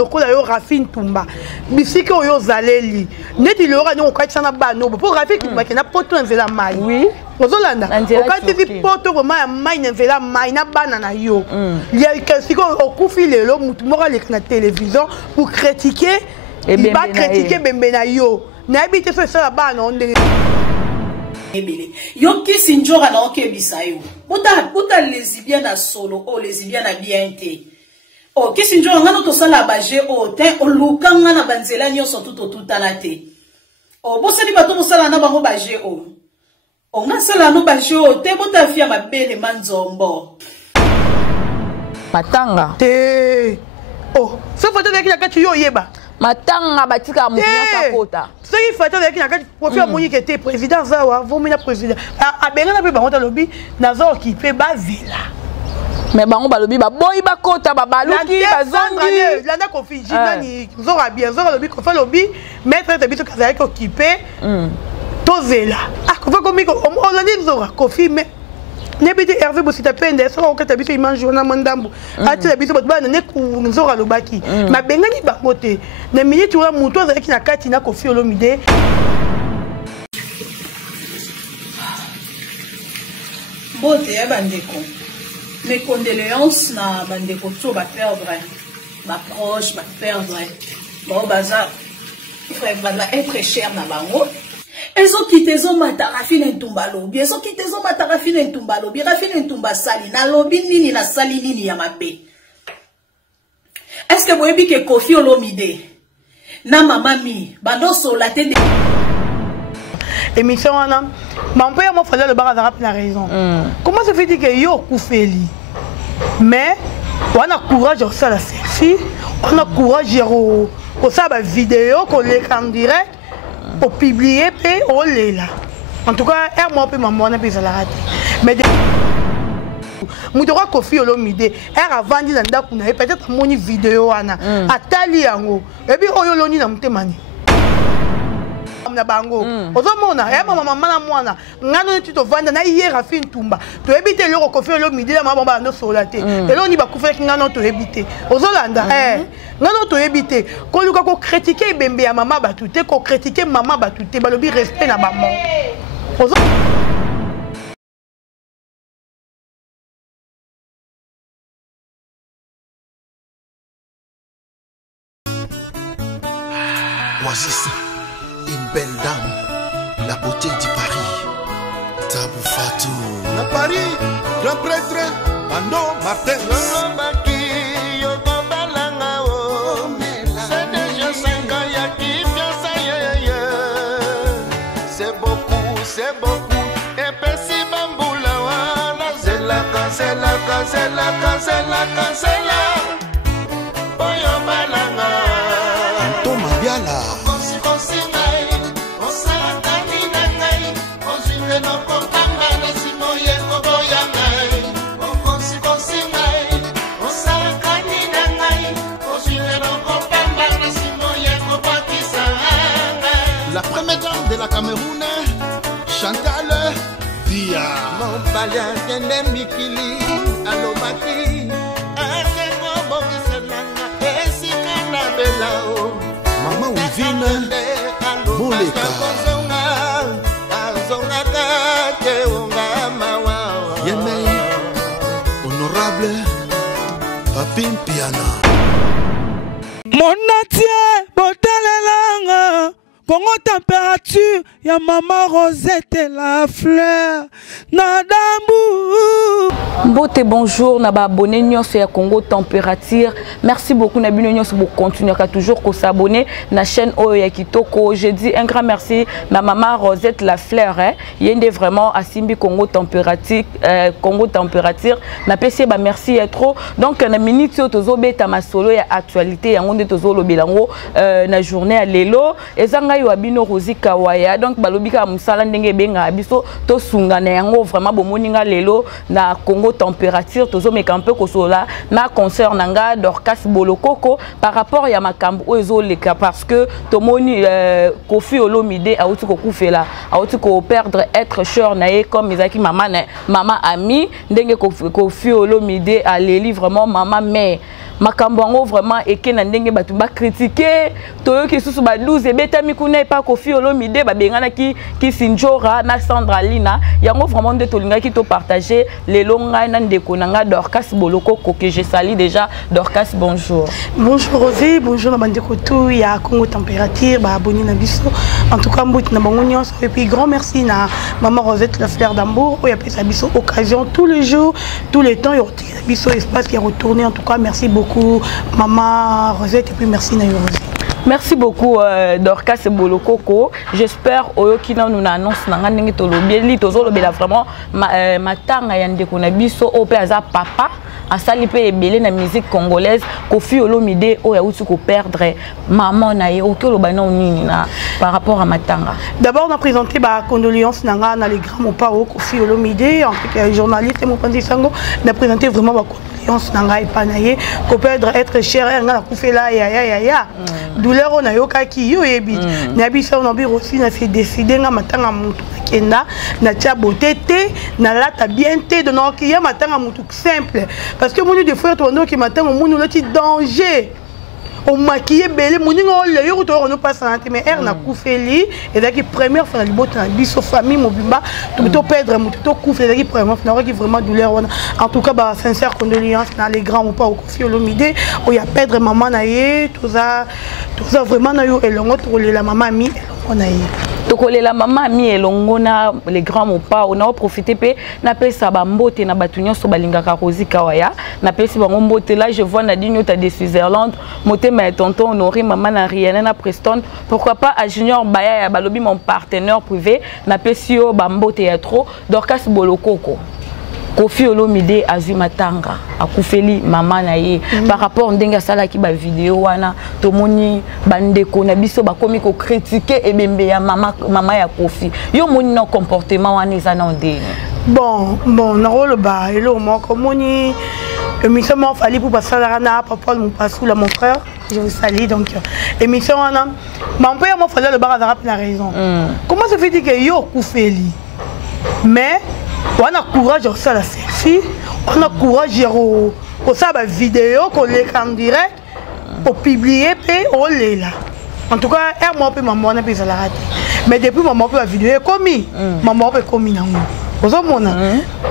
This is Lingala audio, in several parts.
lokola yo Rafine Tumba bisika oyo zaleli neti lora no okati sana bano pour Rafine Tumba ki na poto nzela mai oui ozolanda okati vi poto ko mai nzela mai na bana na yo ya kesiko okufi lelo mutu moko le na télévision pour critiquer il va critiquer bembe na yo na habite so ça bana onde yo kisi njora na okebisa yo buta lesbienne na solo o lesbienne na bien te. Oh, qu'est-ce que tu as to sala baje o te o lukanga na banzela nyonso tutana te. Oh, bo sali bato mo sala na bango baje o. O na sala no baje o te bota fia mabele manzombo. Matanga. Te. Oh, so foto de kina yo yeba. Matanga batika munya sakota. So il faut de kina kati profia moni que te président zawa, vomina président. A benga na pe bango ta lobi na zo ki pe bazela. Mais bango balobi ba boy ba kota ba baluki ba zongi landa ko fiji nani zora bien zora lobi ko fa lobi maître de biso kaza ko occupé tozela ah ko fa komi ko on landi zora ko fi mais ne bidi Hervé Bosita pende so ko kata biso image na mandambu ati la biso bana ne ku zora lobaki ma bengani ba mote na minute wa muto azaki na kati na ko fi olomide. Bote ya bandeko. Mes condoléances na bandeko to ba perdre ma proche ba perdre bon bazar va être cher na bango ezo kitezo mata Rafine Tumba lobi ezo kitezo mata Rafine Tumba lobi Rafine Tumba sali na lobi nini na sali nini ya mabe. Est-ce que boyebi ke Koffi Olomide na mama mi bando so la tête émission wana mon père m'a fallu le barazara pour la raison comment se fait-il que yo koufeli mais on a courage ça la selfie on a courage pour ça ba vidéo qu'on les en direct pour publier et on les là en tout cas er moi peut maman on a pas la rater mais Moutora Koffi Olomide er avant dit nda kuna peut-être moni vidéo wana atali yango et puis oyo loni na mutemani na bango ozomona ya mama na mwana ngano tu to vanda na hier Rafine Tumba to ebite loko Koffi Olomide la mama no sola te elo ni ba kufela ngano to ebite ozolanda ngano to ebite ko luka ko critiquer bembe ya mama batute ko critiquer mama batute balobi respect na maman Oasis, une belle dame, la beauté du Paris, Tabou Fatou. La Paris, grand prêtre, Bando Martin. C'est beaucoup, c'est beaucoup. Et puis si Bamboula, cancela, cancela, cancela, cancela, cancela. Boyo Balanga. Thomas Biala. La première dame de la Cameroun, Chantal Dia. Mon balien kende mikili alobaki. Akeko bokiselanga esika na belao. Maman Ouvine Moleka. Yemei honorable Papin Piana. Mon natie botalelanga Congo température ya maman Rosette la fleur Nadambu. Mbote bonjour na ba abonné nyonso ya Congo température. Merci beaucoup na bino nyonso pour continuer à toujours ko s'abonner na chaîne Oyo ya Kitoko. Je dis un grand merci na maman Rosette la fleur yende vraiment asimbi Congo température na pesi ba merci trop. Donc na minute tozo beta masolo ya actualité yango nde tozo lobelango na journée à lelo ezanga yo abino Rosi Kawaya. Donc balobika musala ndenge benga biso to sunga na yango vraiment bomoninga lelo na Congo température tozo mekampe ko sola na concert nanga Dorcas Bolokoko par rapport ya makambo ozo leka parce que tomoni Koffi Olomide a outi ko kufela a outi ko perdre être cher nae comme Isaki mama ami ndenge Koffi Olomide a leli vraiment maman mère makambo yango vraiment eke na ndenge bato ba critiquer toyoki susu ba 12 ebetami kuna pa Koffi Olomide ba bengana ki Sinjora na Sandra Lina yango vraiment de tolingaki to partager les longa na ndeko nanga Dorcas Boloko que je salue déjà. Dorcas, bonjour. Bonjour Rosé, bonjour na bandeko tout ya Congo Température ba abonné na biso en tout cas mbouti na bango nyonso et puis grand merci na maman Rosette la fleur d'amour oya pesa biso occasion tous les jours tous les temps yo biso espace qui est retourné en tout cas merci beaucoup maman Rosette et puis merci na Rosé. Merci beaucoup Dorcas Bolokoko. J'espère oyoki na nous annonce na ndenge to lobi tozo lobela vraiment matanga ya ndeko na biso ope aza papa asali pe ebele na musique congolaise Koffi Olomide oya uti ko perdre maman na ye okoloba na nini na par rapport à matanga. D'abord on a présenté ba condoléances nanga na les grands mopa au Koffi Olomide en tant que journaliste mon pandi sango on a présenté vraiment ba condoléances nanga epanaye ko perdre être cher nga na kufela ya douleur on a yokaki yo yebi na biso on a bi aussi na fait décider nga matanga mutu kenda na tia beauté na lata bien te de non ki ya matanga mutu simple parce que mon de frère toi qui matanga mon lati danger on maquille belé mon ngo le yo to on passe santé mais er na kufeli et daki première fois na libota na biso famille mobimba to perdre mutu to kufeli daki première fois qui vraiment douleur en tout cas ba sincère condoléances na les grands ou pas au Koffi Olomide où il y a perdre maman na ye tout ça vraiment na yo elongo to la maman mi on a tokolela mama mi elongo na les grands mopa on a profité pe na pesa ba mbote na batunyo so balingaka Rosi Kawaya na pesa bango mbote là je vois Nadine ta de Switzerland motema et tonton Honoré maman na Rihanna na Preston pourquoi pas à Junior Baya ya balobi mon partenaire privé na pesio ba mbote ya trop Dorcas Bolokoko Koffi Olomide azumatanga akufeli mama na ye par rapport ndenga sala ki ba vidéo wana tomoni bandeko na biso bakomi ko critiquer ebembe ya mama ya Koffi yo moni na comportement wana ezana ndeni bon na rolo ba elo moko moni émission mo fali pour passer na papa mon passoula mon frère je vous salue donc émission wana mon père mo fali le bar azara la raison comment ça fait dire que yo kufeli mais on a courage de faire la selfie, on a courage de faire la vidéo, qu'on les en direct, pour publier, et on les là. En tout cas, un mois, maman n'a pas la rater. Mais depuis maman, la vidéo est commis. Maman est commis.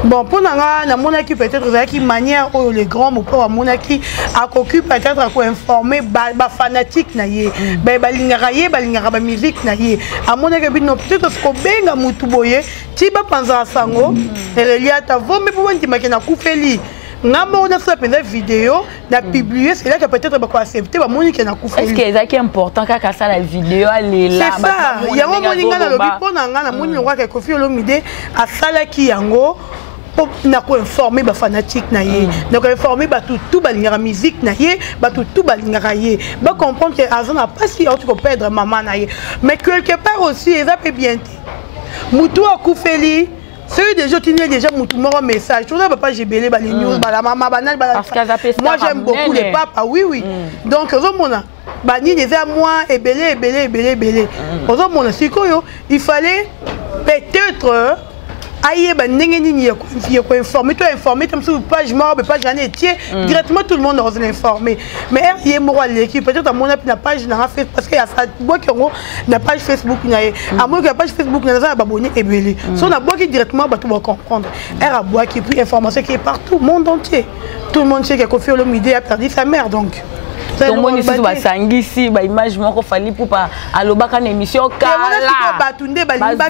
Bon, pour nous, qui peut-être qui manière où les grands ou pas qui a occupé peut-être à informer les fanatiques naïe, balingara musique naïe. À mon avis, nous peut-être ce qu'on benga mutuboye, tiba panza sango, et relia ta voix mais pour dire que na kufeli. Namo na fait une vidéo, na publié, c'est là que peut-être ba accepter ba moni que na kufeli. Est-ce que c'est important quand ça la vidéo elle est là? C'est ça. Il y a un moni nga na lobi pona nga na moni ngwa ke Koffi Olomide a sala ki yango. Na ko informer ba fanatique na ye na ko informer ba tout balingara musique na ye ba tout balingara ye ba comprendre que azana pas si on ko perdre maman na ye mais quelque part aussi ça peut bien mutu akufeli c'est déjà tenu déjà mutu moro message tout ça pas j'ai belé ba les news ba la maman banal ba moi j'aime beaucoup les papas oui donc ozomona ba ni des moi et belé ozomona sikoyo il fallait peut-être aïe ben n'engeni ya ko informer toi informer comme sur page mort page année directement tout le monde doit informer mais hier moi l'équipe peut-être à mon na page na fait parce que y a ça bois qui na page Facebook na à moi que page Facebook na ça abonné et belé so na bois qui directement ba tout va comprendre a bois qui puis information qui est partout monde entier tout le monde sait que Koffi Olomide a perdu sa mère donc tout le monde ici va sangisi ba image moko fali pour pas alobaka na émission kala batunde balinga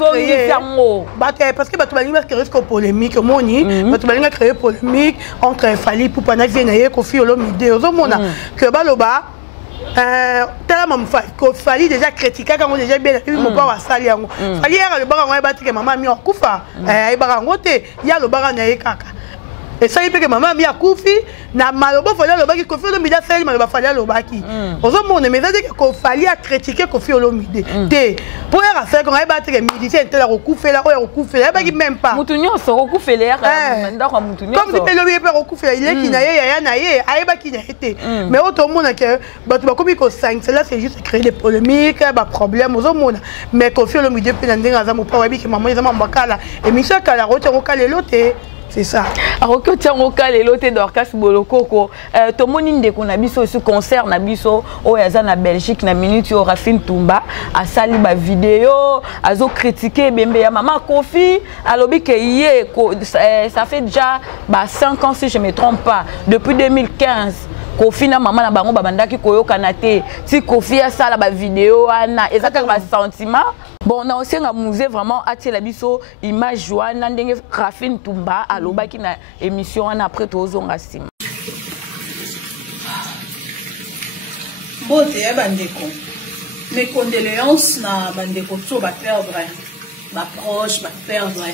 créer parce que batu balinga créer ce polémique moni batu balinga créer polémique entre fali pour pas na vie na Koffi Olomide ozomona que baloba tellement fali déjà critiquer quand déjà bien mon pas wasali yango fali ya le baka ngwa batike maman mi okufa e baka ngote ya le baka na kaka. Et ça il peut que maman mi a Koffi na maloba fallait le baki Koffi Olomide fait maloba fallait le baki ozo mon mais ça dit que fallait à critiquer Koffi Olomide té pour faire affaire qu'on a battu les musiciens tel Koffi là ou Koffi là baki même pas mutunyo so Koffi là ndako mutunyo comme si le bien Koffi il est qui na ya na ye ay baki na été mais autre monde que batu ba comme ko 5 là c'est juste créer des polémiques ba problème ozo mon mais Koffi Olomide pe na ndenga za mo pa wabi que maman za mbakala et monsieur kala rote ko kala lote C'est ça. Alors que tu as un loté d'orchas bolokoko, tout le monde dit qu'on a biso ce concert na biso au Yazan na Belgique na minute au Rafin Tumba a sali ba vidéo, a zo critiqué bembe ya maman Kofi, alors que hier ça fait déjà 5 ans si je me trompe pas, depuis 2015. Kofi na maman na bango babandaki koyo kanate si Kofi a ça la vidéo ana ezaka ba sentiment. Bon, on a aussi un musée vraiment attiré la biso image joana ndenge Rafin Tumba alobaki na émission après tozonga sim. Bote ya bandeko. Mes condoléances na bandeko to ba perdre ba proche ba perdre.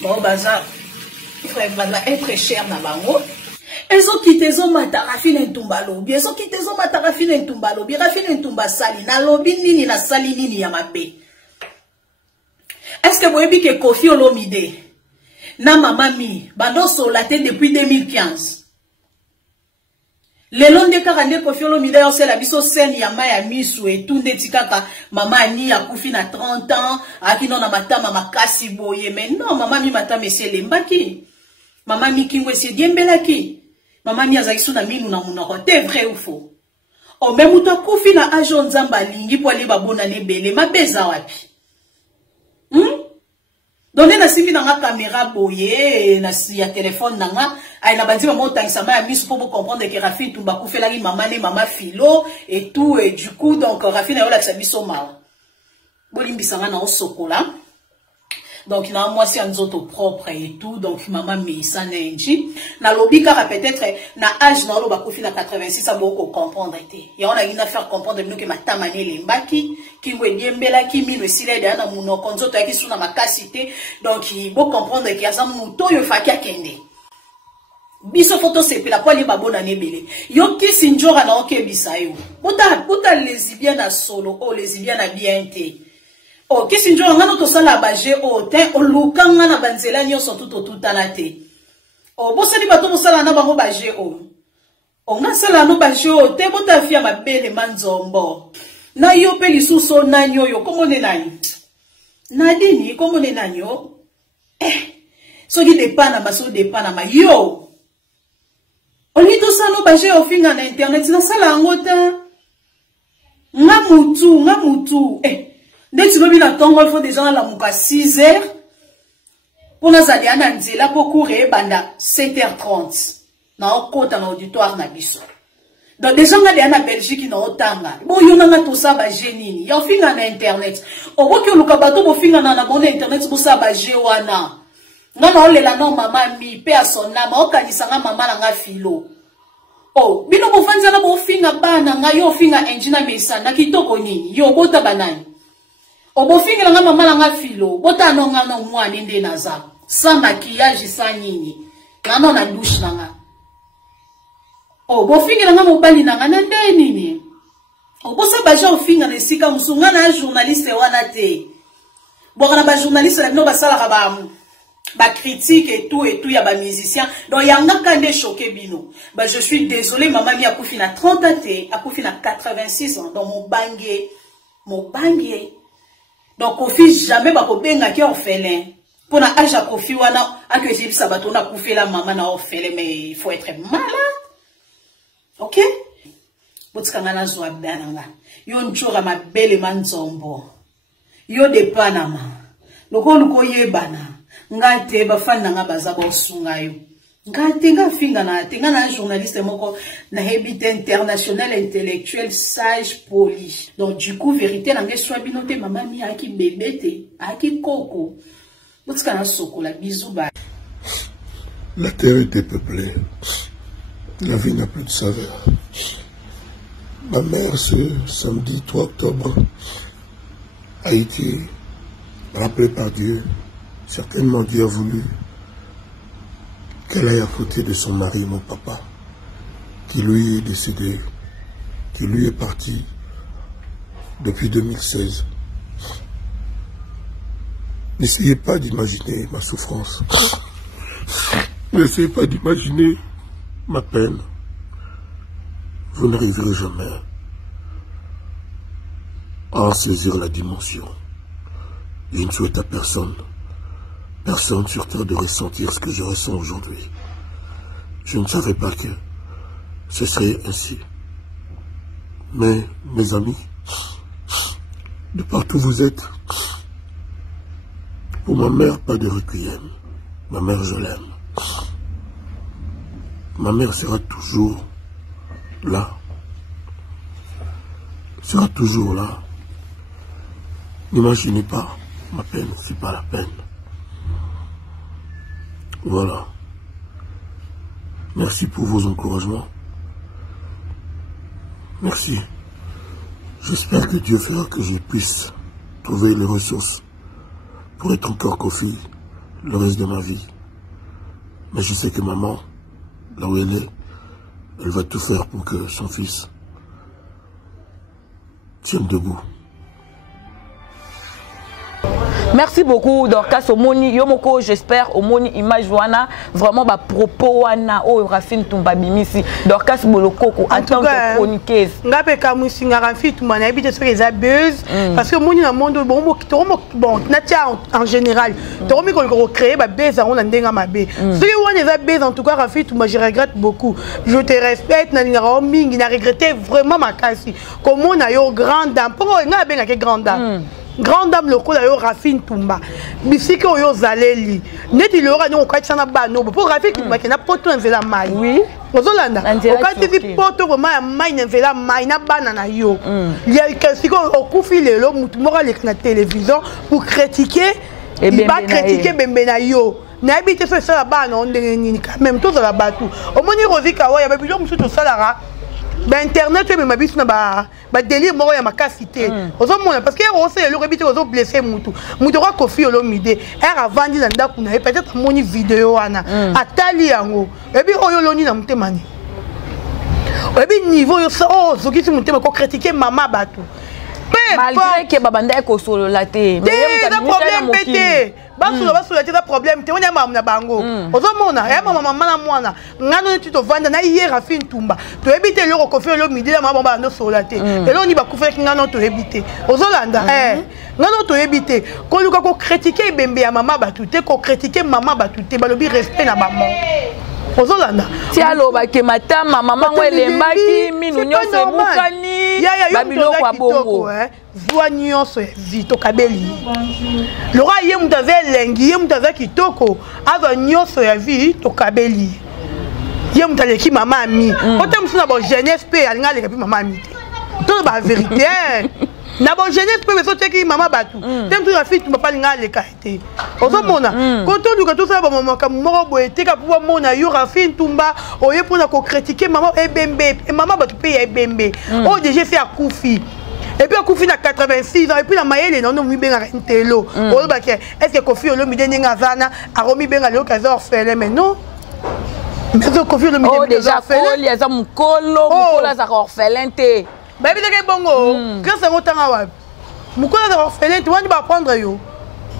Bon bazar il faut être cher na bango. Elles ont quitté son mata Rafin Tumba lobi. Elles ont quitté son mata Rafin Tumba lobi. Rafin Tumba sali na lobi nini na sali nini ya mabe. Est-ce que vous avez que Kofi Olomide na maman mi bando solaté depuis 2015. Le long de carane Kofi Olomide on la biso scène ya maya misu et tout ndetikaka maman ni ya kufi na 30 ans akino na matama makasi boye mais non maman mi matama monsieur lembaki. Maman mi kingwe se diembelaki. Maman mi azaki na minu na munoko te vrai ou faux. O même uto kufi na ajo nzamba lingi po ali babona ne bele mabeza wapi. Donné na simbi na caméra boye na ya téléphone nanga ay na banzi maman otangisa ma misu pour comprendre que Rafin Tumba kufela li maman ne maman philo et tout et du coup donc Rafin na yola biso mawa bolimbisanga na osokola donc na moi c'est un autre propre et tout donc maman Meissa nenji na lobika peut-être na âge na lo ba kufina 86 abo ko comprendre été et on a une affaire comprendre que matama ne lembaki ki ngwe diembela ki mino sile de na muno konzoto yaki suna makasité donc il faut comprendre qu'il y a ça muto yo faki akende biso photo c'est la quoi li babona nebele yo ki sinjora na oke bisayo buta lesbienne na solo o lesbienne na bien té. Oh, qu'est-ce que tu as dit? Tu as dit que tu as dit que oh, bon, c'est pas tout ça na bango baje o. On a ça no baje o, te bota fia ma belle manzombo. Na yo pe lisuso na yo, comment ne nani? Na dini, comment ne nani yo? So qui dépend na maso dépend na ma yo. On dit tout ça no baje o finga na internet na sala ngota. Ngamutu. Dès que tu veux bien attendre, il faut des gens à la mouka 6 heures. Pour nous aller à Nanzela, pour courir, banda 7h30. Dans le côté, dans l'auditoire, na biso. Donc, des gens à la Belgique, qui n'ont tanga. Bon, il y en a tout ça, bah, génie. Il y a un film à internet. Au bout que le cabato, pour film à bon internet, pour ça, bah, géwana. Non, la non, maman, mi, paix à son âme, au kanisanga, maman, nga filo. Oh, bino, pour faire ça, pour film à bana, nga, yo, film à engina, mesa, na kitoko nini, yo, bota banani. Obo finga nga mama nga filo bota nonga no mwana nde naza sans maquillage sans nini nano na douche nanga obo finga nga mobali nanga nde nini obo sa ba jo finga na sika musunga na journaliste wana te bon na ba journaliste la no ba sala ba critique et tout ya ba musicien donc yanga kande choqué bino bah je suis désolé maman mi a kufi na 30 ans te a kufi na 86 ans donc mon bangier. Donc, Kofi jamais va benga qui orphelin. Pour na âge à Kofi wana, à que j'ai ça bateau na Kofi la maman na orphelin, mais il faut être malade. Ok? Boutskanga na zoa bananga. Yo nchora ma belle manzombo. Yo de Panama. Loko yebana. Ngate ba fanda nga bazaba osunga yo. Ngate nga finga na tenga na journaliste moko na habité international intellectuel sage poli. Donc du coup vérité na ngeswa binote maman mi aki bébé aki koko. Boutska na soko la bisou ba. La terre était peuplée. La vie n'a plus de saveur. Ma mère ce samedi 3 octobre a été rappelée par Dieu. Certainement Dieu a voulu qu'elle aille à côté de son mari, mon papa, qui lui est décédé, qui lui est parti depuis 2016. N'essayez pas d'imaginer ma souffrance. N'essayez pas d'imaginer ma peine. Vous n'arriverez jamais à en saisir la dimension. Je ne souhaite à personne personne sur terre de ressentir ce que je ressens aujourd'hui. Je ne savais pas que ce serait ainsi. Mais, mes amis, de partout où vous êtes, pour ma mère, pas de requiem. Ma mère, je l'aime. Ma mère sera toujours là. Sera toujours là. N'imaginez pas ma peine, c'est pas la peine. Voilà. Merci pour vos encouragements. Merci. J'espère que Dieu fera que je puisse trouver les ressources pour être encore Kofi le reste de ma vie. Mais je sais que maman, là où elle est, elle va tout faire pour que son fils tienne debout. Merci beaucoup Dorcas Omoni Yomoko, j'espère Omoni image wana vraiment ba propos wana o Rafine Tumba bimisi Dorcas Bolokoko en tant que chroniqueuse. Ngabe kamusi Rafine Tumba na habite sur les abus parce que moni na monde bon natia en général to mi ko créer ba beza on ndenga mabe. Ceux wana les abus en tout cas Rafine Tumba je regrette beaucoup. Je te respecte na ngara mingi na regretter vraiment makasi comme on a yo grande dame pour ngabe na ke grande dame. Grande dame lokola yo Rafine Tumba bisiki oyo zaleli neti lora no okati sana bano pour Rafine Tumba ke na poto nzela mai oui ozolanda okati ti poto vraiment ya mai nzela mai na bana na yo ya kesiko okufi lelo mutu moko leka na télévision pour critiquer il va critiquer bembe na yo na habite so ça bana on ndenge nini quand même tout ça la batu omoni Rosika wa ya babilo musu to salara ba internet mais mabisu na ba délire moko ya makasité ozomona parce que on sait le rebité ozo blessé mutu ko Kofi Olomide era avandi na ndaku na peut-être moni vidéo wana atali yango ebi oyo loni na mutemani ebi niveau yo so zoki si mutema ko critiquer mama batu malgré que babanda ko solo la te mais problème pété basula te problème te onya mamu na bango ozomona ya mama na mwana ngano ti to vanda na hier Rafine Tumba to ebite loko Kofi Olomide na mama ba no sola te elo ni ba kufa ki ngano to ebite ozolanda ngano to ebite ko luka ko critiquer bembe ya mama batu te ko critiquer mama batu te balobi respect na maman ozolanda ti aloba ke matama mama ngwelembaki minu nyonso ebukani babiloko ya bongo voix nyonso vito kabeli lora ye mutaze lengi ye mutaze kitoko ava nyonso ya vie to kabeli ye mutaze ki mama ami ota musuna bo jeunesse pe alinga leka pi mama ami to ba vérité na bo jeunesse pe so teki mama batu tem tu Rafine Tumba pa linga leka ete ozomona ko to luka to sa ba mama ka moko boete ka pouvoir mona yo Rafine Tumba oye pona ko critiquer mama ebembe mama batu pe ebembe o déjà fait akufi. Et puis, Kofi a 86 ans, et puis la maïle, non, nous bien un télo. Est-ce que Kofi Olomide n'a pas a remis bien à l'occasion orphelin, mais non. Mais Kofi Olomide oh, déjà, il y a un mukolo, mukolo, ça orphelin, te. Bah, il y a bongo. Quand c'est autant à web. Mukolo, ça orphelin, tu vas pas prendre yo.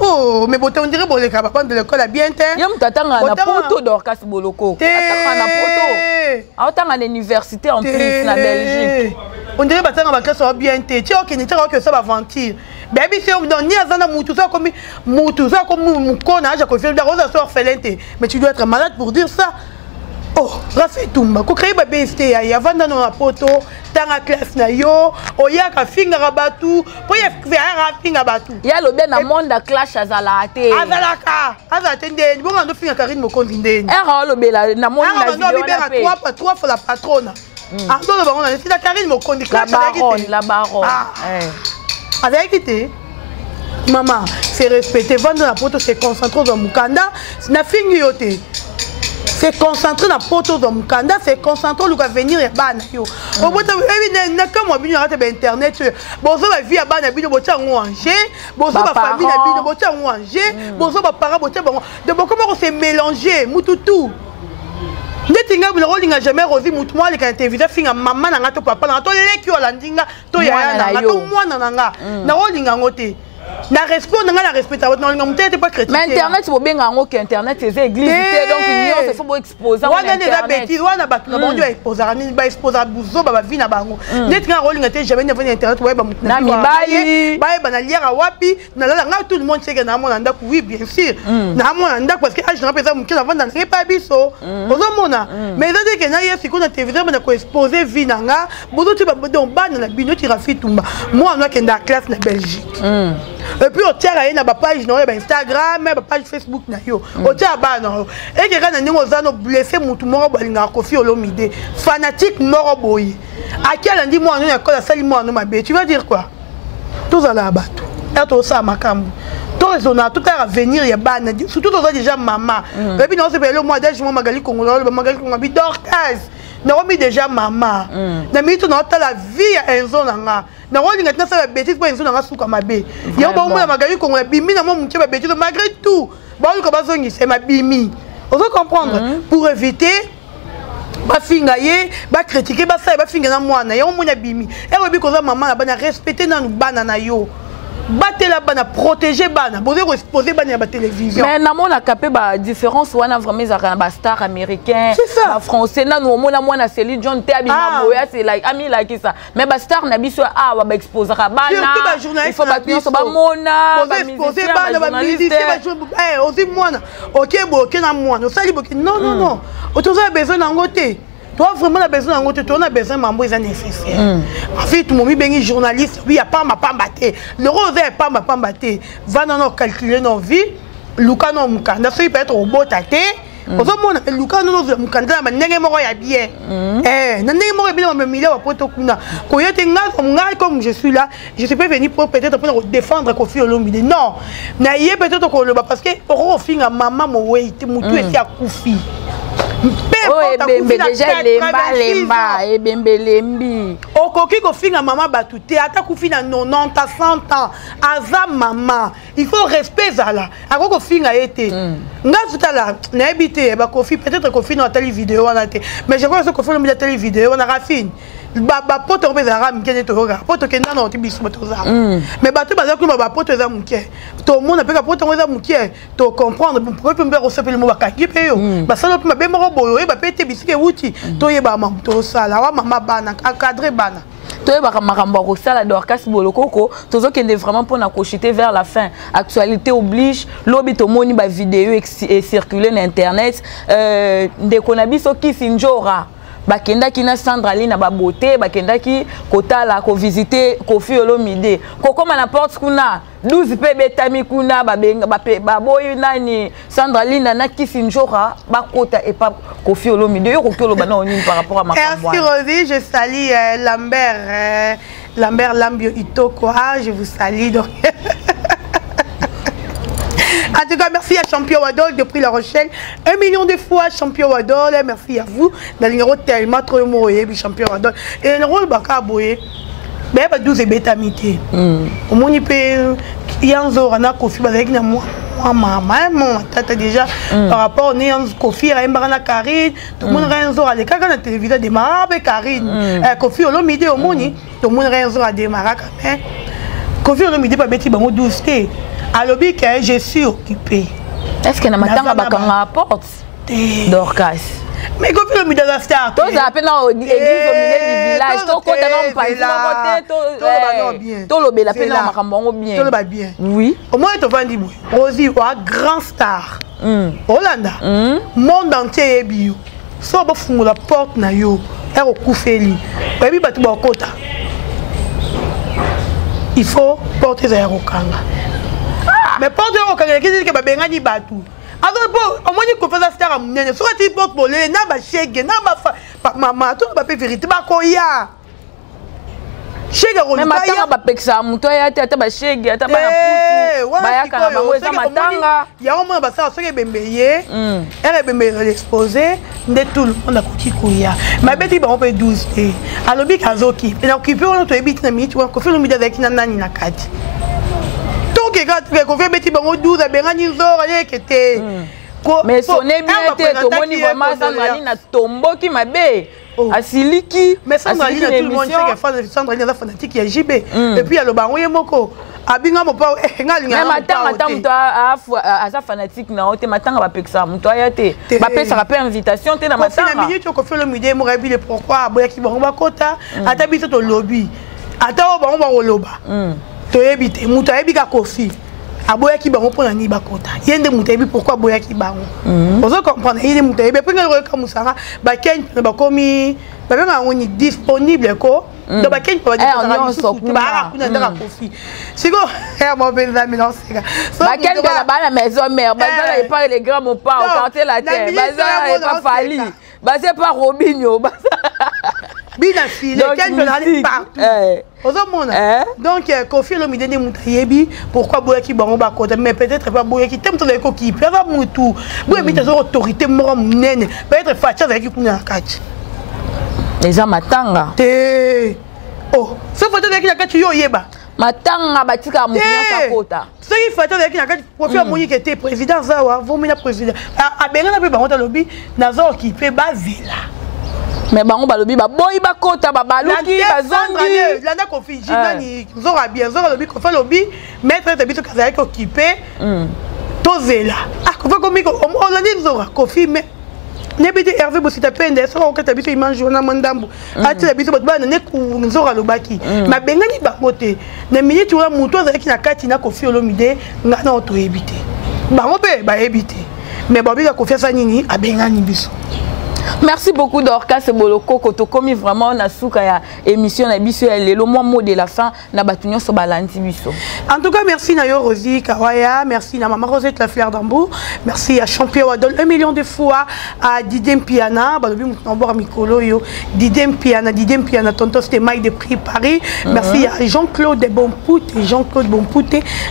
Oh, mais on dirait que les capables de l'école à bien terre. Il y a un poto Dorcas Boloko. Il y a un poto. À l'université en plus, en Belgique. On dirait que ça va bien terre. Tu vois que ça va mentir. Baby, si on donne ni à Zana Moutouza comme Moukona, j'ai confié dans Rosa orphelin. Mais tu dois être malade pour dire ça. Oh, Rafine Tumba, ko créer ba BST ya vanda no poto, tanga classe na yo, oya ka finga rabatu, po ya finga batu. Ya lo ben na monde clash azala te. Azala tende, bon ando finga Karine Mokonzi ndeni. Era lo bela na monde na vidéo na pe. Trois fois la patronne. Ah, donc le baron, c'est la Karine Mokonzi clash avec la baronne. Avec été. Maman, c'est respecter vanda na poto, c'est concentrer dans Mukanda, na fingi yote. C'est concentré dans poto de Mukanda, c'est concentré sur venir et ban yo. Au bout de na comme on binyo rate internet, bozo ba vie ban na bino botia ngwanger, bozo ba famille na bino botia ngwanger, bozo ba para botia bango. De comment on s'est mélangé mututu. Netinga bu rolinga jamais rovi mutu moi les télévision finga maman na to papa na to leki olandinga to ya na to mwana na nga na rolinga ngote. na respect on a respect ta na monter pas chrétien mais internet c'est bien ngo que internet c'est église donc il faut exposer on a des bêtises on a battu na bon Dieu exposer ni ba exposer buzo ba vie na bango net nga rolling était jamais na internet ouais ba na mibali ba na liera wapi na la nga tout le monde sait que na mona ndako oui bien sûr na mona ndako parce que age na pesa mukela vanda na pas biso ozomona mais ça dit que na yesu ko na télévision na ko exposer vie na nga buzo tu ba donc ba na bino ti rafi tumba moi on a que dans classe na Belgique et puis au tiers na ba page na Instagram ba page Facebook na yo au tiers ba na et que kana ndingo zano blessé mutu moko balinga Koffi Olomide fanatique moko boyi akela ndi moi na ko la sali moi no mabe tu vas dire quoi tous à la bateau et tout ça makambu on a tout à venir il y a ban surtout on a déjà maman et puis non c'est le mois d'âge moi Magali Congolais Magali Congolais Dorcas na mis déjà maman na mi tout na la vie à zone nga na roli ngata ça bêtise pour zone nga suka mabe ya ba mo Magali Congolais bimi na mo mutche ba bêtise malgré tout ba ko ba zongi c'est ma bimi on veut comprendre pour éviter ba finga ye ba critiquer ba ça ba finga na mwana ya mo nya bimi et obi ko za maman na ba na respecter na bana na yo battre la bana protéger bana vous devez exposer bana à la télévision mais na mona capé ba différence wana vraiment za ba star américain ba français na no mona mwana Céline Dion te abi mamoya c'est like ami like ça mais ba star na biso wa ba exposer bana il faut ba tenir so ba mona ba exposer bana ba musicien ba aussi mwana OK bo OK na mwana sali bo non non non autoza besoin na ngote. Toi vraiment la besoin d'angote, toi on a besoin mambo est nécessaire. En fait tout le monde bengi journaliste, oui y a pas ma pambaté. Le rose est pas ma pambaté. Va dans calculer nos vies. Luka no mukanda, ça il peut être au beau taté. Ozomona Luka no mukanda ba ndenge moko ya bien. Na ndenge moko bien me mila wa poto kuna. Ko yete nga comme je suis là, je suis pas venu pour peut-être pour défendre Koffi Olomide. Non. Na yé peut-être ko le parce que oro finga maman mo weite mutu esi akufi. Déjà lemba et bembelembi okoki ko finga maman batute ata ku fina 90 100 ans aza maman il faut respect zala akoko finga ete nga tutala na ebité ba Koffi peut-être Koffi na télé vidéo wana te mais je crois que Koffi na télé vidéo na rafine ba poto be za ram kene to ga poto kenda na otibiso to za mais ba to ba za ku ba poto za mukie to mona pe ka poto za mukie to comprendre pour que mbe recevoir le mot ba kakipe yo ba sala pe be mo boyo e ba pete bisike wuti to ye ba mam to sala wa mama bana encadrer bana to ye ba makambo ko sala Dorcas Bolokoko tozo kende vraiment pour na cochiter vers la fin actualité oblige lobi to moni ba vidéo et circuler na internet ndeko na biso Kisinjora bakenda kina Sandra Lina ba beauté bakenda ki kotala ko visiter Koffi Olomide kokoma na porte kuna 12 pe betami kuna ba boy nani Sandra Lina na Kisinjora ba kota et pas Koffi Olomide yo kokolo bana onini par rapport à ma femme. Merci Rosie, je salue Lambert Lambio Itoko, je vous salue donc. En tout cas, merci à Champion Wadol depuis La Rochelle. 1 million de fois Champion Wadol. Merci à vous. Dans le numéro tellement trop moyen, Champion Wadol. Et le rôle Baka Boye, il y a 12 bétamité. Au moins, il y a un jour, on a Koffi, avec moi, maman, tata déjà, par rapport à Koffi, à Mbarana Karine, tout le monde a un jour à l'écart dans la télévision, démarrer avec Karine. Koffi, au Lomide, au Moni, tout le monde a un jour à démarrer quand même. Koffi, au Lomide, pas bêti, bah, moi, 12 thé. Alors, je suis occupée. Est-ce que Namatanga Bakanga apporte Dorcas? Mais Koffi Olomide la star. Toi, ça appelle dans l'église au milieu du village. Toi, quand tu as un bien. Toi, le bel appel dans Makambango bien. Toi, le bien. Oui. Au moins, tu vas dire, Rosie, grand star. Hollanda. Monde entier est bio. So, tu vas la porte na yo. Elle est coupée. Et puis, tu vas kota. Il faut porter les aérokanga. Mais porter les aérokanga, qui dit que tu vas batu. Alors, au moins, tu peux faire star à mon nez. Soit tu portes pour les n'a pas chèque, n'a pas maman, tu vas pas vérité, pas koya. Chèque mais matanga ba peksa muto ya tata ba chèque, tata ba na putu. Ba ya kana ba weza matanga. Ya au moins ba ça so ke bembeye. Elle bembeye l'exposer, de tout le monde a kuti koya. Ma beti ba on peut 12 té. Alors bi kazoki, et occupé on to ebit na mi, tu vois, Koffi Olomide avec na nani na kati. Donc quand Koffi beti ba 12 a bengani nzora yekete. Mais sonné bien te to moni vraiment Sandra Lina tomboki mabe. asiliki mais Sandraline tout le monde sait que Sandraline est fanatique ya JB et puis alors ba oye moko abinga mo pa ngalinga mais matanga muto aza fanatique na ote matanga ba peksa muto ayate ba pesa ka pe invitation te na matanga na minute ko fait le midi mo rebi le pourquoi boya ki ba kota ata biso to lobby ata ba on loba to ebite muto ebika Kofi aboya ki bango pona ni bakota yende mutebi pourquoi aboya ki bango ozo comprendre yende mutebi pe ngalo ka musanga ba ken ba komi ba benga ngoni disponible ko do ba ken pa ba kuna ndaka Kofi siko mo benza mi non sika ba ken ba la maison mère ba za pas les grands mon pas au quartier la terre ba za pas Fali ba c'est pas Robinho ba Bina fille, quelqu'un peut aller partout. Donc, Kofi Olomide ne mutayebi, pourquoi Boyaki Bango Bakota, mais peut-être pas Boyaki, t'aimes ton écho qui peut avoir moutou. Boyaki des autorités, moi, nene, peut-être fâché avec qui qu'on a catch. Les gens matanga. Oh, sauf que tu as catch yo yeba. Matanga batika moutou sa kota. Ce qui fait avec la catch, Kofi Olomide qui était président Zawa, vous mettez président. A Benga n'a pas Bango lobby, Nazor qui fait basila. Mais bango balobi ba boy ba kota ba baluki ba zongi landa Kofi jina ni zora bien zora lobi Kofi lobi maître de biso kaza ko occupé tozela Kofi komi ko on landi zora Kofi mais nebiti Hervé Bosita pende so ko kata biso image na mandambu ati la biso ba ne ku zora lobaki ma bengani ba kote na minute wa muto azaki na kati na Kofi Olomide ngana oto ebité bango pe ba ebité mais ba bika Kofi sa nini abengani biso. Merci beaucoup Dorcas Boloko koto komi vraiment na suka ya émission na biso ya lelo mot de la fin na batunyo so balanti biso. En tout cas merci na yo Rosie Kawaya, merci na maman Rosette la fleur d'Ambour, merci à Champion Wadol 1 million de fois à Didem Piana, balobi mutambora mikolo yo Didem Piana tonton c'était Maï de Prix Paris. Merci à Jean-Claude Bonpoute,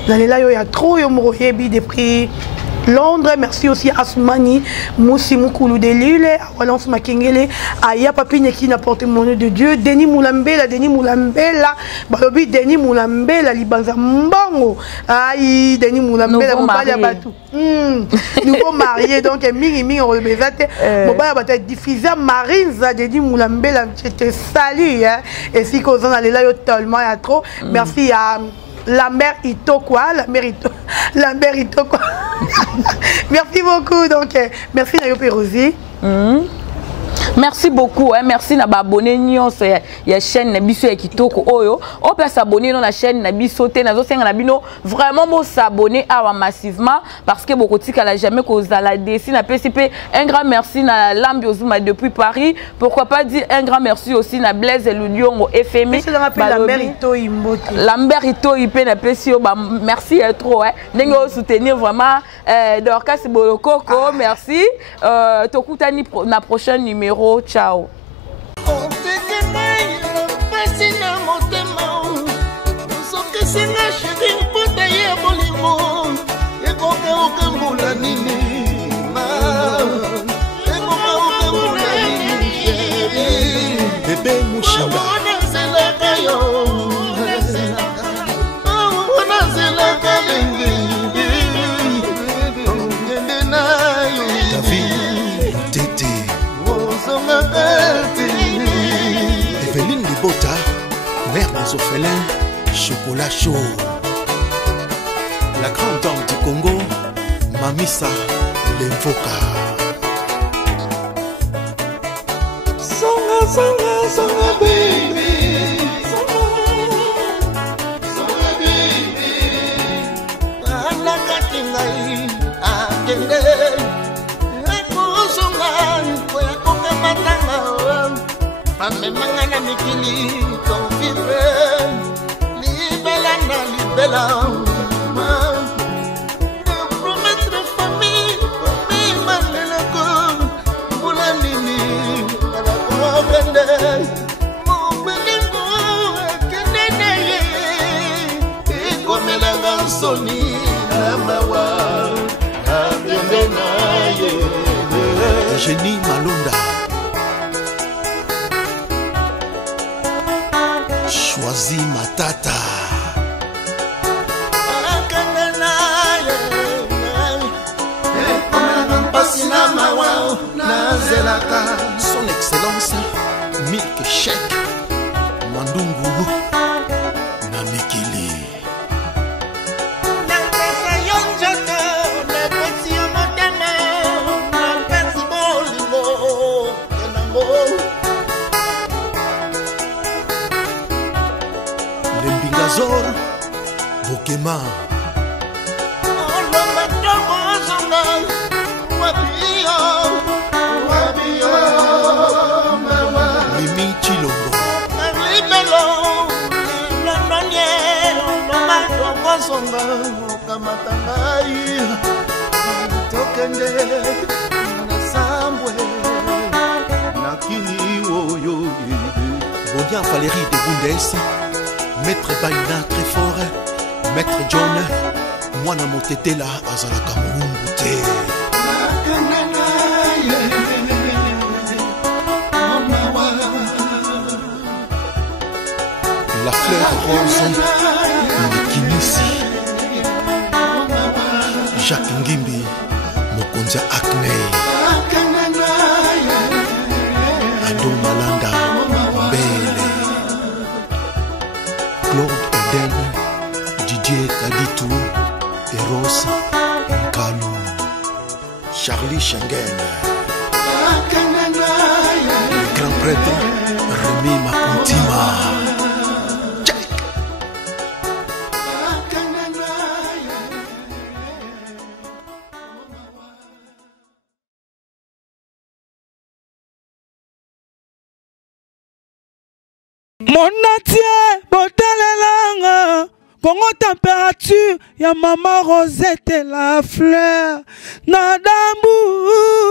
nalela yo ya trop yo moroyebi de Prix Londres, merci aussi à Soumani, Moussi Moukoulou de Lille, à Walance Makengele, à Yapapine qui n'a porté mon nom de Dieu, Denis Moulambela, Balobi Denis Moulambela, Libanza Mbongo, aïe, Denis Moulambela, Mobali Abatou. Nouveau marié, donc Miri on le Mobali Abatou, diffusé Marinza, Denis Moulambela, j'étais sali, et si qu'on en allait là, il y a tellement trop. Merci à Lambert Itokwa, Merci beaucoup, donc merci Nayope Rosie. Merci beaucoup, merci na ba abonné nyonso ya chaîne na biso ya Kitoko oyo. On peut s'abonner dans la chaîne na biso te nazo senga na bino vraiment mo s'abonner awa massivement parce que beaucoup tika la jamais cause la desi na PCP. Un grand merci na Lambi Ozuma depuis Paris. Pourquoi pas dire un grand merci aussi na Blaise Luliongo FMI. C'est Lambert Itoyi Mbote. Lambert Itoyi pe na PCO ba merci trop ndenge soutenir vraiment Dorcas Boloko merci. Tokutani na prochain numéro. Ciao. Bébé Mouchinga Evelyne Libota, mère des orphelins, chocolat chaud. La grande dame du Congo, Mamissa Lemfoka. Songa baby, songa baby. Alaka kingai, akende. Amemanga na mikili konfire libela na libela promettre famille maleleko bulanini ala kogende mo belingo kenene ikomela gansoni amawa abende naye Génie Malunda. Choisis Matata. Son Excellence milkshake mandungu na mikili. Lembingazor Bokema Mimi Chilombo Bodia Valérie de Bundes, Maître Baina très fort, Maître John, Mwana Motetela Azalaka Moumbute. La fleur rose de Kinisi, Jacques Ngimbi, Mokonza Acne, Ado Malanda, Mbele, Claude Eden, Didier Kaditou, Eros Nkalu, Charlie Schengen, le grand prêtre Rémi Makuntima. Mon atier, botalelanga, Congo température, ya maman Rosette la fleur, Nadambu.